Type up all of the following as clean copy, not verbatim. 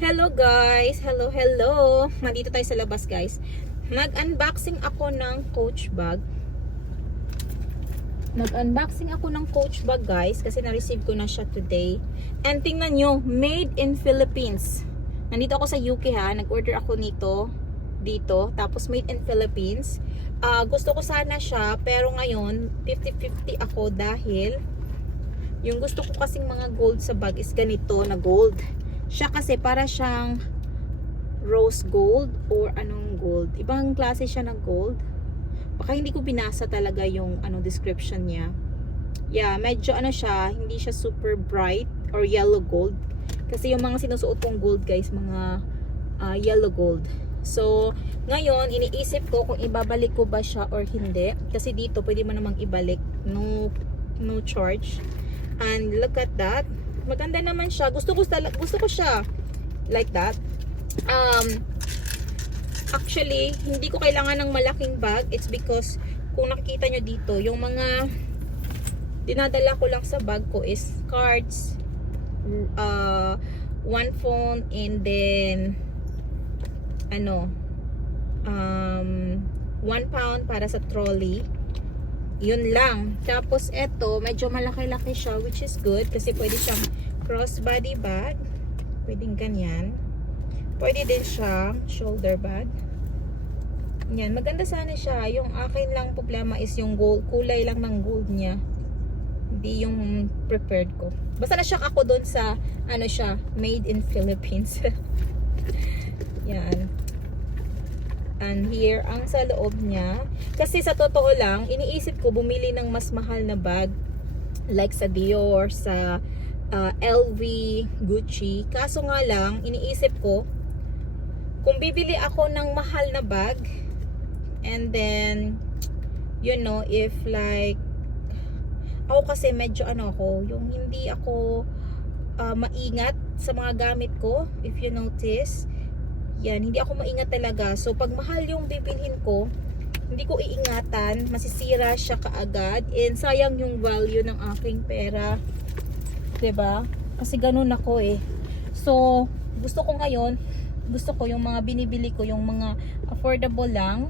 Hello guys! Hello! Nandito tayo sa labas guys. Mag-unboxing ako ng Coach bag. Guys kasi na-receive ko na siya today. And tingnan nyo, made in Philippines. Nandito ako sa UK ha. Nag-order ako dito. Tapos made in Philippines. Gusto ko sana siya pero ngayon 50-50 ako dahil yung gusto ko kasing mga gold sa bag is ganito na gold. Siya kasi para siyang rose gold or anong gold. Ibang klase siya ng gold. Baka hindi ko binasa talaga yung description niya. Yeah, medyo siya, hindi siya super bright or yellow gold. Kasi yung mga sinusuot kong gold guys, mga yellow gold. So, ngayon, iniisip ko kung ibabalik ko ba siya or hindi. Kasi dito, pwede mo namang ibalik. No charge. And look at that. Maganda naman siya. Gusto ko siya like that. Actually, hindi ko kailangan ng malaking bag. It's because kung nakikita nyo dito, yung mga dinadala ko lang sa bag ko is cards, one phone, and then 1 pound para sa trolley. Yun lang. Tapos eto, medyo malaki-laki siya, which is good kasi pwede siyang crossbody bag. Pwedeng ganyan. Pwede din siya shoulder bag. Yan, maganda sana siya. Yung akin lang problema is yung gold, kulay lang ng gold niya. Hindi yung prepared ko. Basta na-shock ako doon sa siya, made in Philippines. Yan. And here, ang sa loob niya. Kasi sa totoo lang, iniisip ko bumili ng mas mahal na bag. Like sa Dior, sa LV, Gucci. Kaso nga lang, iniisip ko, kung bibili ako ng mahal na bag, and then, if like, ako kasi medyo ako, yung hindi ako maingat sa mga gamit ko, if you notice. Yan, hindi ako maingat talaga. So, pag mahal yung bibilhin ko, hindi ko iingatan, masisira siya kaagad. And sayang yung value ng aking pera. 'Di ba? Kasi ganun ako eh. So, gusto ko yung mga binibili ko, yung mga affordable lang.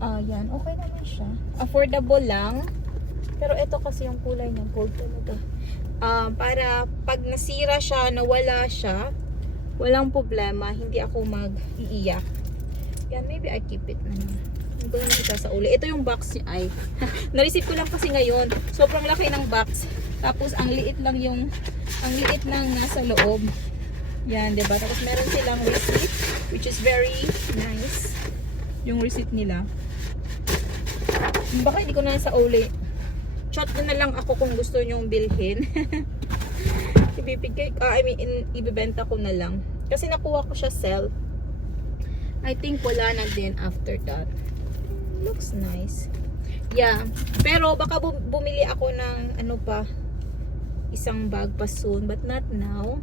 Yan, okay naman siya. Affordable lang. Pero ito kasi yung kulay niya, gold talaga. Para pag nasira siya, nawala siya, walang problema, hindi ako mag-iiyak. Yan, maybe I keep it na lang. Hindi ko na isa sa uli. Ito yung box niya ay. Na-receive ko lang kasi ngayon. Sobrang laki ng box. Tapos ang liit lang nasa loob. Yan, 'di ba? Tapos meron silang receipt which is very nice. Yung receipt nila. Baka hindi ko na sa uli. Chat na lang ako kung gusto niyo bilhin. Ibibenta ko na lang. Kasi nakuha ko siya sell. I think wala na din after that. Looks nice. Yeah. Pero baka bumili ako ng isang bag pa soon. But not now.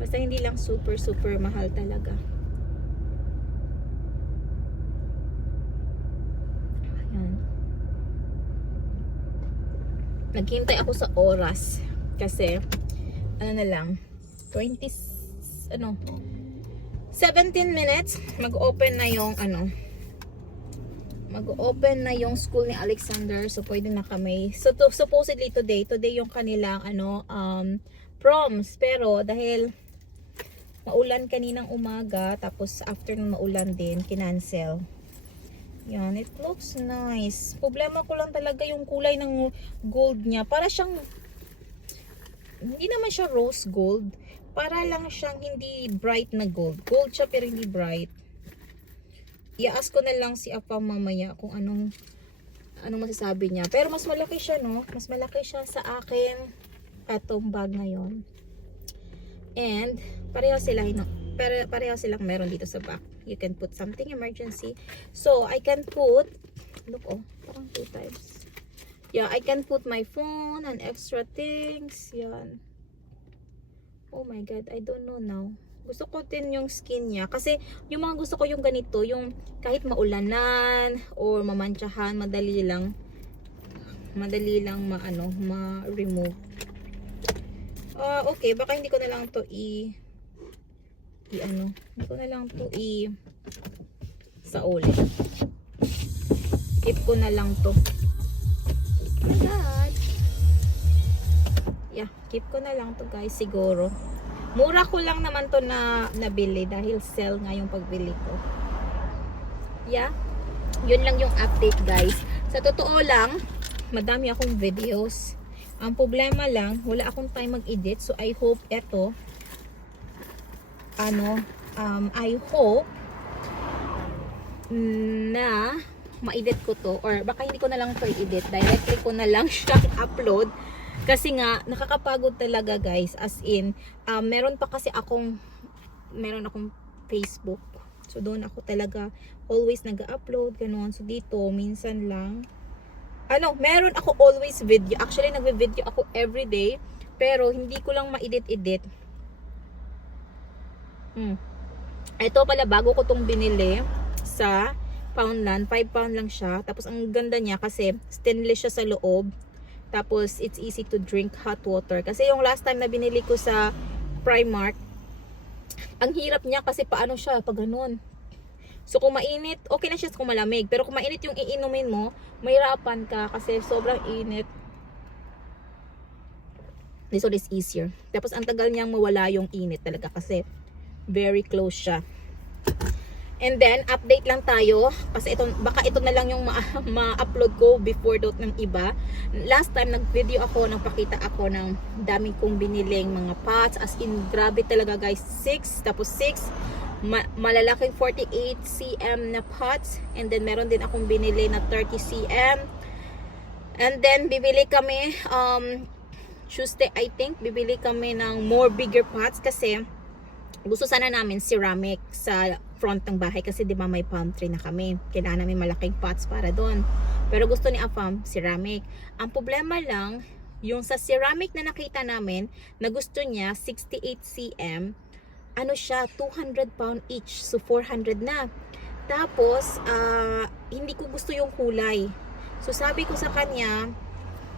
Basta hindi lang super mahal talaga. Ayan. Naghintay ako sa oras. Kasi na lang 17 minutes mag-open na yung school ni Alexander, so pwede na kami. So supposedly today yung kanilang proms, pero dahil maulan kaninang umaga, tapos afternoon maulan din, kinancel. Yan, it looks nice. Problema ko lang talaga yung kulay ng gold niya, para siyang hindi naman siya rose gold. Para lang siyang hindi bright na gold. Gold siya pero hindi bright. I-ask ko na lang si Apa mamaya kung anong masasabi niya. Pero mas malaki siya, no? Mas malaki siya sa akin atong bag ngayon. And pareho silang meron dito sa back. You can put something emergency. So, I can put, look parang 2 times. Yeah, I can put my phone and extra things. Yan. Oh my God, I don't know now. Gusto ko din yung skin niya. Kasi yung mga gusto ko yung ganito, yung kahit maulanan or mamantsahan, madali lang ma-remove. Okay, baka hindi ko na lang to i-ano. Hindi ko na lang to sa uli. Keep ko na lang to. Oh my God. Yeah, keep ko na lang to guys siguro. Mura ko lang naman to na nabili dahil sale nga yung pagbili ko. Yeah. Yun lang yung update guys. Sa totoo lang, madami akong videos. Ang problema lang, wala akong time mag-edit. So I hope eto I hope na ma-edit ko to, or baka hindi ko na lang to i-edit, directly ko na lang siyang upload kasi nga nakakapagod talaga guys, as in meron akong Facebook, so doon ako talaga always nag-upload ganoon. So dito minsan lang meron ako always video, actually nagve-video ako everyday, pero hindi ko lang ma-edit. Ito pala, bago ko tong binili sa Poundland, 5 pound lang siya. Tapos ang ganda niya kasi stainless siya sa loob. Tapos it's easy to drink hot water. Kasi yung last time na binili ko sa Primark, ang hirap niya kasi paano siya pag ganun. So kung mainit, okay na siya kung malamig. Pero kung mainit yung iinumin mo, mahirapan ka kasi sobrang init. This one is easier. Tapos ang tagal niyang mawala yung init talaga kasi very close siya. And then update lang tayo kasi baka ito na lang yung ma-upload ko before dot ng iba. Last time nag-video ako, nagpakita ako ng dami kong biniling mga pots, as in grabe talaga guys. 6 malalaking 48 cm na pots, and then meron din akong binili na 30 cm. And then bibili kami Tuesday I think, bibili kami ng more bigger pots kasi gusto sana namin ceramic sa front ng bahay kasi di ba may palm tree na kami. Kailangan namin malaking pots para doon. Pero gusto ni Afam ceramic. Ang problema lang, yung sa ceramic na nakita namin, na gusto niya 68 cm, siya 200 pound each. So 400 na. Tapos hindi ko gusto yung kulay. So sabi ko sa kanya,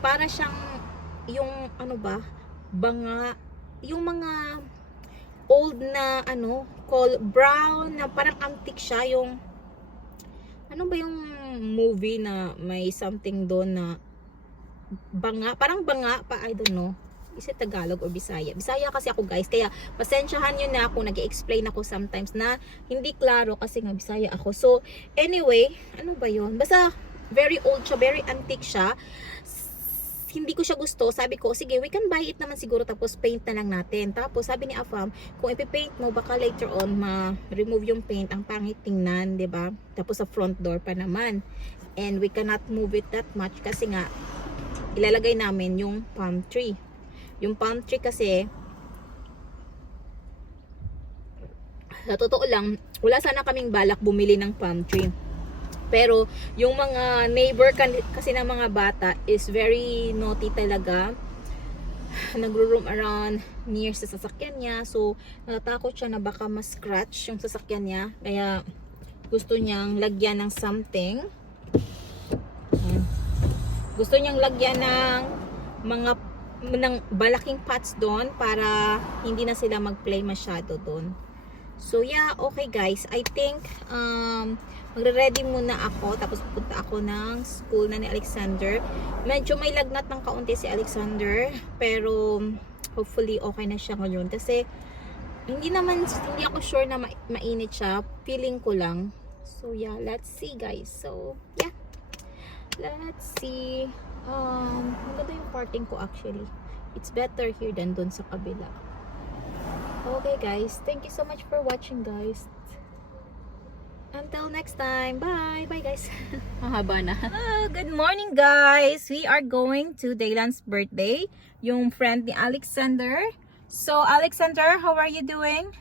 para siyang yung banga, yung mga old na call brown na parang antique siya, yung yung movie na may something doon na banga, parang banga pa, I don't know, is it Tagalog or Bisaya kasi ako guys, kaya pasensyahan nyo na kung nag-explain ako sometimes na hindi klaro kasi nga Bisaya ako. So anyway, yun, basta very old siya, very antique siya. Hindi ko siya gusto. Sabi ko, sige, we can buy it naman siguro, tapos paint na lang natin. Tapos sabi ni Afam, kung ipipaint mo, baka later on ma-remove yung paint, ang pangit tingnan, 'di ba? Tapos sa front door pa naman. And we cannot move it that much kasi nga ilalagay namin yung palm tree. Yung palm tree kasi sa totoo lang, wala sana kaming balak bumili ng palm tree. Pero yung mga neighbor kasi ng mga bata is very naughty talaga. Nagro-roam around near sa sasakyan niya. So natatakot siya na baka ma-scratch yung sasakyan niya. Kaya gusto niyang lagyan ng something. Gusto niyang lagyan ng balaking pots doon para hindi na sila mag-play masyado doon. So yeah, okay guys, I think magre-ready muna ako, tapos pupunta ako ng school na ni Alexander. Medyo may lagnat ng kaunti si Alexander, pero hopefully okay na siya ngayon kasi hindi ako sure na mainit siya, feeling ko lang. So yeah, let's see guys. So yeah, let's see. Ang ganda yung parting ko actually. It's better here than dun sa kabila. Okay guys, thank you so much for watching guys. Until next time, bye guys. Mahaba na. Good morning guys. We are going to Daylan's birthday, yung friend ni Alexander. So Alexander, how are you doing?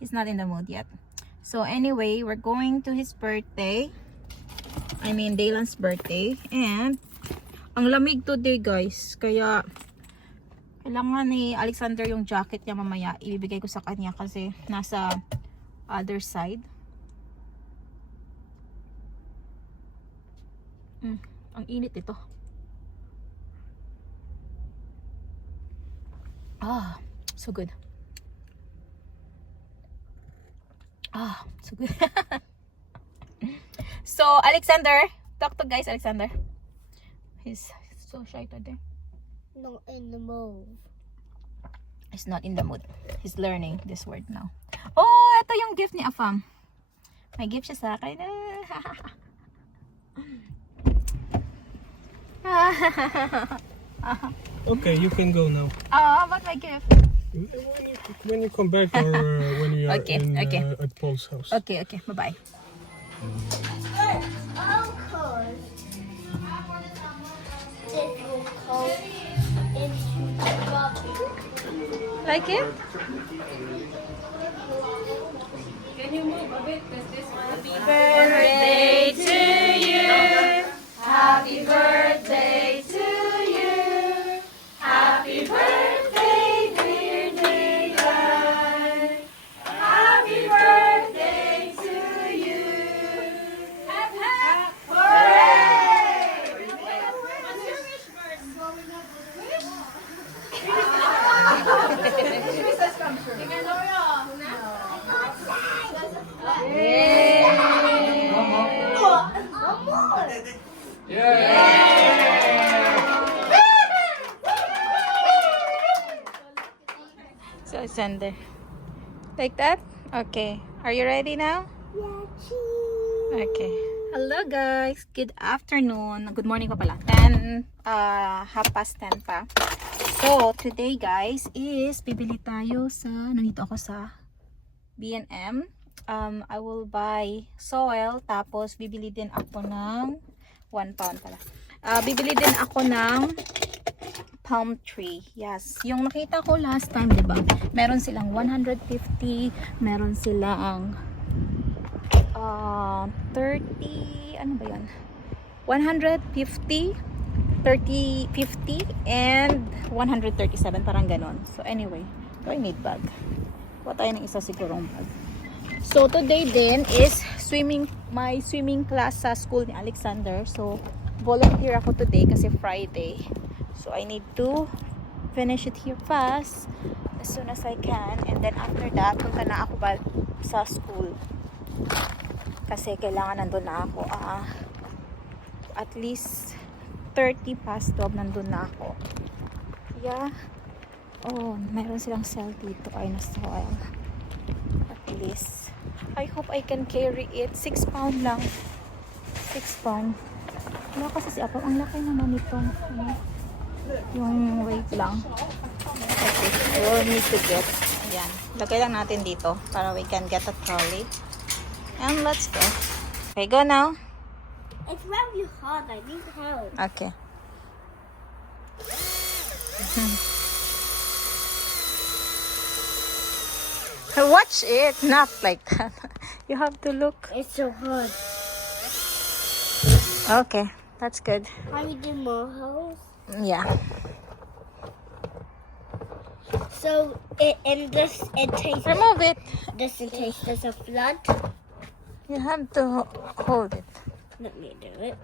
He's not in the mood yet. So anyway, we're going to his birthday. I mean Daylan's birthday, and ang lamig today guys, kaya kailangan ni Alexander yung jacket niya mamaya. Ibibigay ko sa kanya kasi nasa other side. Ang init ito. So good. Ah, so good. So, Alexander, talk to guys, Alexander. He's so shy today. Not in the mood. He's not in the mood. He's learning this word now. Oh, ito yung gift ni Afam. May gift siya sa akin. Okay, you can go now. Oh, what my gift? When you come back or when you are Okay, in, okay. at Paul's house. Okay, bye-bye. Of course. This will go into the bubble. Like it? Birthday to you. Happy birthday to you. Happy birthday, dear Dylan. Happy birthday to you. Hooray! So, sender. Like that? Okay. Are you ready now? Okay. Hello guys. Good afternoon. Good morning pa pala. 10, 10:30 pa. So, today guys is bibili tayo sa, nandito ako sa B&M. I will buy soil, tapos bibili din ako ng 1 pound pala. Bibili din ako ng palm tree. Yes. Yung nakita ko last time, diba? Meron silang 150, meron silang 30, ano ba yun? 150, 30, 50, and 137, parang ganon. So, anyway, I need bag. Kuha tayo ng isa sigurong bag. So, today din is my swimming class sa school ni Alexander. So, volunteer ako today kasi Friday. So, I need to finish it here fast as soon as I can. And then, after that, punta na ako sa school. Kasi kailangan nandun na ako. At least 30 past 12 nandun na ako. Yeah. Oh, meron silang cell dito. Ay, na soil. At least. I hope I can carry it. 6 pound lang. 6 pound. Wala kasi si Apple. Ang laki naman itong yung weight lang. Okay. We'll need to get. Ayan. Lagay lang natin dito para we can get a trolley. And let's go. Okay, go now. It's very hard. I need help. Okay. Watch it, not like that. You have to look. It's so hard. Okay, that's good. Can you do more holes? Yeah. So it tastes. Remove it. Does it taste as a flood? You have to hold it. Let me do it.